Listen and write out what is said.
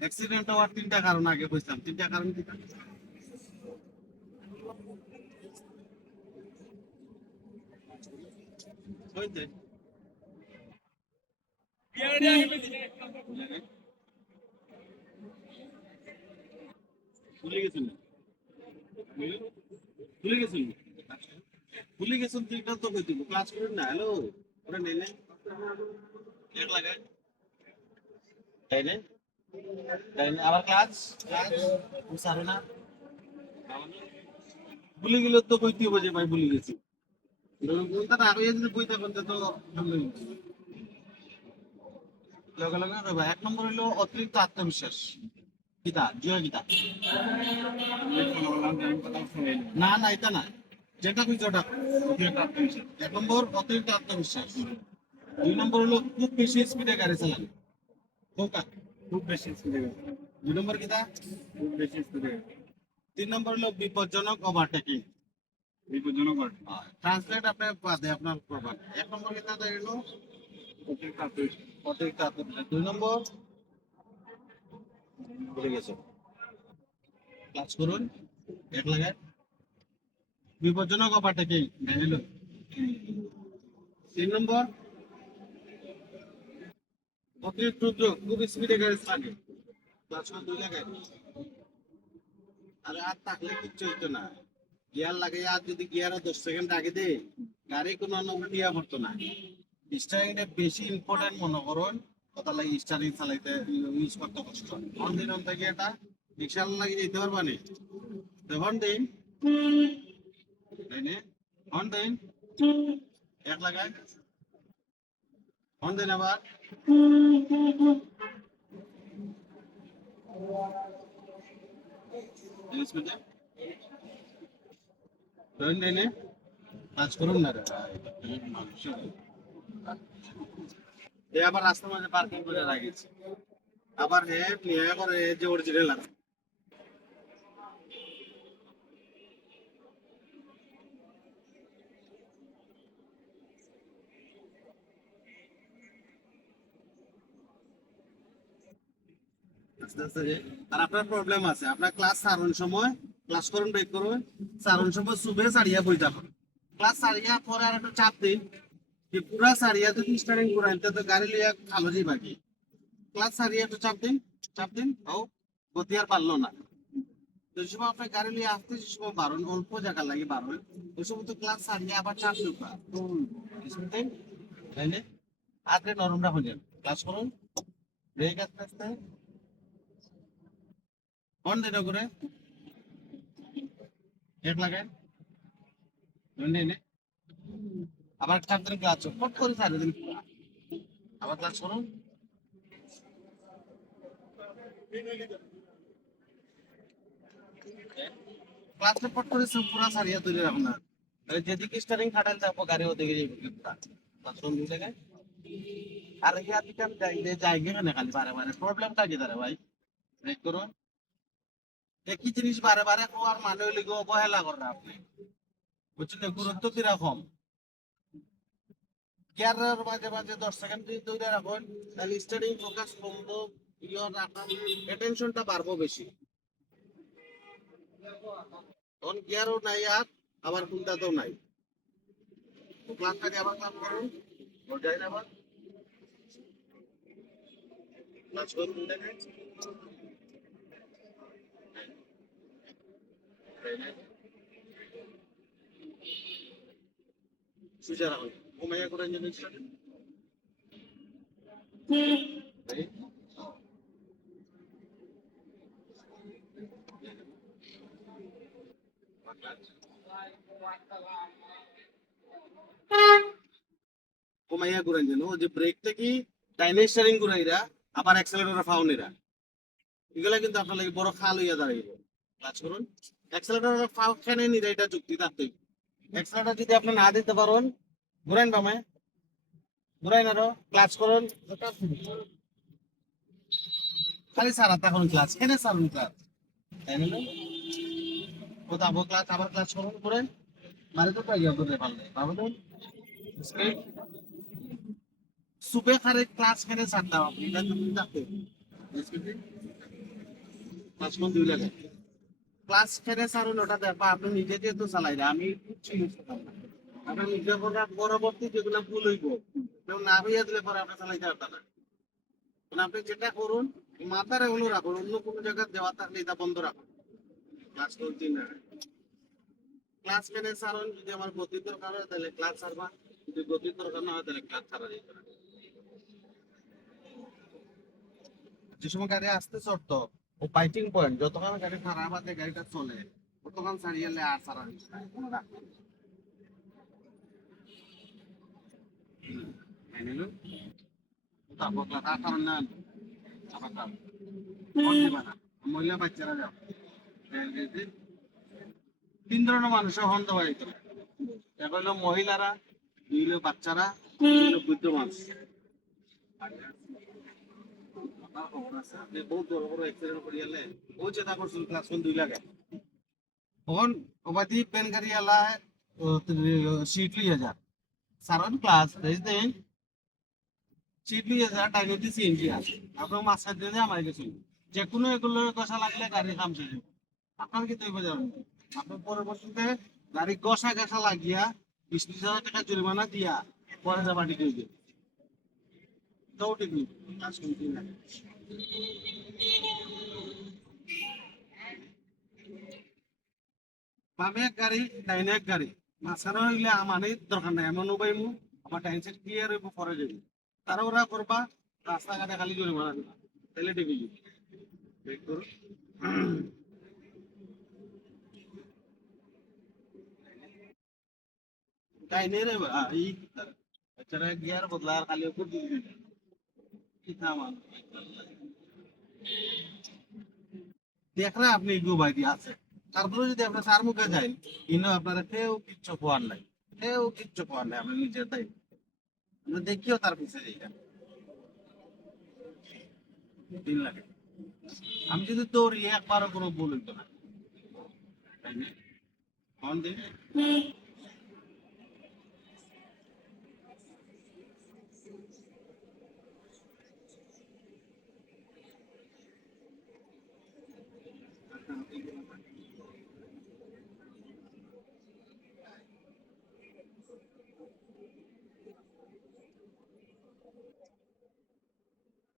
Accident হওয়ার তিনটা কারণ আগে বুঝতাম, তিনটা কারণ কি? হইতে ভুলে গেছেন, ভুলে গেছেন, ভুলে গেছেন তিনটা তো কই দিব ক্লাস করেন না। হ্যালো, ওরা নেই এক লাগায় তাই না, তাই না? আবার ক্লাস ক্লাস সারে না, ভুলে গেলে তো কইতে হবে যে ভাই ভুলে গেছি। কোনটা না আগে যদি বইতে কোনটা তো লগে লগে কইবা। এক নম্বর হলো অতিরিক্ত আত্মবিশ্বাস। গীতা জয় গীতা, না না এটা না, যেটা কইছো ওটা। এক নম্বর অতিরিক্ত আত্মবিশ্বাস। দুই নম্বর হলো খুব বেশি স্পিডে গাড়ি চালানো। কোনটা? খুব বেশি স্পিডে গেছে। দুই নম্বর কিটা? খুব বেশি স্পিডে গেছে। তিন নম্বর হলো বিপজ্জনক ওভারটেকিং। বিপজ্জনক আর ট্রান্সলেট আপনার বাদে আপনার প্রভাব। এক নম্বর কিটা তো হলো অতিরিক্ত আত্মবিশ্বাস। অতিরিক্ত আত্মবিশ্বাস। দুই নম্বর ভুলে গেছো, ক্লাস করুন এক লাগায়। বিপজ্জনক ওভারটেকিং জানিল। তিন নম্বর অতিরিক্ত দ্রুত খুব স্পিডে গাড়ি চালানো। ক্লাস দুই লাগায়। আরে আর থাকলে কিচ্ছু হইতো না। গিয়ার লাগাই আর যদি গিয়ারে 10 সেকেন্ড আগে দে, গাড়ি কোনো উল্টিয়া পড়তো না। স্টারিংটা বেশি ইম্পর্টেন্ট মনে করুন, কথা লাগে স্টারিং চালাইতে ইউজ করতে কষ্ট। অন দিন অন থেকে এটা রিক্সা লাগিয়ে যেতে পারবা নি? হন দিন, তাই না? হন দিন এক লাগায়, হন দিন আবার স্পিডে ধরেন দেয় না। কাজ করুন না রে ভাই, মানুষের এ আবার রাস্তার মাঝে পার্কিং করে রাখিয়েছে। আবার হে নিয়ে করে যে অরিজিনাল আছে। আস্তে আস্তে যে আর আপনার প্রবলেম আছে, আপনার ক্লাস সারণ সময় ক্লাস করুন ব্রেক করুন, সারণ সময় সুবে সারিয়া বই থাকুন। ক্লাস সারিয়া পরে আর একটু চাপ দিন, যে পুরা সারিয়া যদি স্টার্টিং করেন তো গাড়ি লিয়া খালো যাই বাকি। ক্লাস সারিয়া একটু চাপ দিন ও গতি আর পারলো না। যে সময় আপনি গাড়ি নিয়ে আসতে সে সময় বারণ অল্প জায়গা লাগে বারণ, ওই সময় তো ক্লাস সারিয়ে আবার চাপ ঢুকা বুঝতেন, তাই না? আজকে নরমটা হয়ে যাবে। ক্লাস করুন ব্রেক আস্তে আস্তে অন দিন করে এক লাগায় নে, আবার চাপ দিন ক্লাস ফট করে সারিয়ে দিন পুরা। আবার ক্লাস করুন, ক্লাসে ফট করে পুরা সারিয়ে তুলে রাখুন না। তাহলে যেদিকে স্টারিং খাটাল যাবো গাড়ি ওদিকে যাবে পুরা। ক্লাসরুম দুই জায়গায় আর এই আদিকে আমি যাই না খালি বারে বারে প্রবলেমটা কি দাঁড়া ভাই? ব্রেক করুন। একই জিনিস বারে বারে হওয়ার মানে হইলে গিয়ে অবহেলা করেন আপনি, বুঝছেন? গুরুত্ব দিরা কম। গিয়ারের মাঝে মাঝে 10 সেকেন্ড যদি ধরে রাখুন, তাহলে স্টার্টিং ফোকাস কমবো, ইয়র রাখার অ্যাটেনশনটা বাড়বো বেশি। তখন গিয়ারও নাই আর আবার কোনটাতেও নাই। ক্লাসটাকে আবার ক্লাস করুন, যাই না আবার ক্লাস করুন দেখে সুজা রাখুন, কমাইয়া করেন জিনিসটাকে। কমাইয়া ঘুরাই যেন যে ব্রেকটা কি ডাইনে স্টারিং ঘুরাইরা আবার অ্যাক্সেলারেটর ফাউনিরা, এগুলা কিন্তু আপনার লাগে বড় খাল হইয়া দাঁড়াইব। কাজ করুন অ্যাক্সেলারেটর ফাউ খেনে নিরা, এটা যুক্তি থাকতে। অ্যাক্সেলারেটর যদি আপনি না দিতে পারেন ঘুরাইন বামে, ঘুরাইন আরো ক্লাচ করুন, খালি সারা তখন ক্লাচ খেনে সারুন ক্লাচ, তাই না? কোথাও ক্লাচ আবার ক্লাচ করুন ঘুরেন, মারে তো পাইয়া বলতে পারলে বাবা তো सुबह खरे क्लास करे सांगता आपल्याला तुम्ही दाखव ক্লাস কোন দুই লাগে ক্লাস করে সারুন ওটা দেখবা আপনি নিজে দিয়ে তো চালাই না আমি কিচ্ছু ইউজ করতাম না আপনি নিজে করে পরবর্তী যেগুলো ভুল হইব কেউ না হইয়া দিলে পরে আপনি চালাইতে পারবেন না মানে আপনি যেটা করুন মাথার এগুলো রাখুন অন্য কোনো জায়গায় দেওয়া থাকলে এটা বন্ধ রাখুন ক্লাস করছি না ক্লাস করে সারুন যদি আমার গতির দরকার হয় তাহলে ক্লাস সারবা যদি গতির দরকার না হয় তাহলে ক্লাস সারা যেতে পারে যে সময় গাড়ি আসতে চড়তো ও পাইটিং পয়েন্ট যতক্ষণ গাড়ি খারাপ আছে গাড়িটা চলে ততক্ষণ ছাড়িয়ে এলে আর ছাড়া নিচ্ছে না কোনো রাখ নেই। নিল তারপর তার কারণ না আমার কারণ কোন দিবা না মহিলা বাচ্চারা যাও তিন ধরনের মানুষের হন দেওয়া যেত এক হইলো মহিলারা দুই হইলো বাচ্চারা তিন হইলো বৃদ্ধ মানুষ আপনার খবর আছে আপনি বহুত বড় বড় অ্যাক্সিডেন্ট করিয়ালে ও চেষ্টা করছিল ক্লাস কোন দুই লাগে তখন ওবাদি পেন গাড়িয়ালা সিট লিয়ে যা সারন ক্লাস দেন সিট লিয়ে যা ডাইনিটি সিএনজি আছে আপনার মাস্টার দিয়ে আমার কিছু যে কোনো এগুলো কষা লাগলে গাড়ি কাম শেষ হবে। আপনার কি তৈরি যাবেন আপনার পরবর্তীতে গাড়ি কষা কষা লাগিয়া 20,000 টাকা জরিমানা দিয়া পরে যাবা ঠিক হয়ে যাবে তো ঠিক নেই ক্লাস কোন না বামে এক গাড়ি ডাইনে এক গাড়ি মাঝখানে হইলে আমার দরকার নাই এমন উপায় মু আমার ডাইন সাইড ক্লিয়ার হইব পরে যাবি তারা ওরা করবা রাস্তাঘাটে খালি জরিমানা দিবা তাহলে টিভি ব্রেক করো ডাইনে রে এই বেচারা গিয়ার বদলা আর খালি উপর দিবি কি থামান দেখলে আপনি গো ভাই দিয়ে আছে তারপরে যদি আপনার চার মুখে যাই ইনো আপনারা কেউ কিচ্ছু খোয়ার নাই কেউ কিচ্ছু খোয়ার নাই আপনি নিজের তাই আমরা দেখিও তার পিছিয়ে যাই দিন লাগে আমি যদি দৌড়ি একবারও কোনো ভুল হইতো না তাই না কোন দিন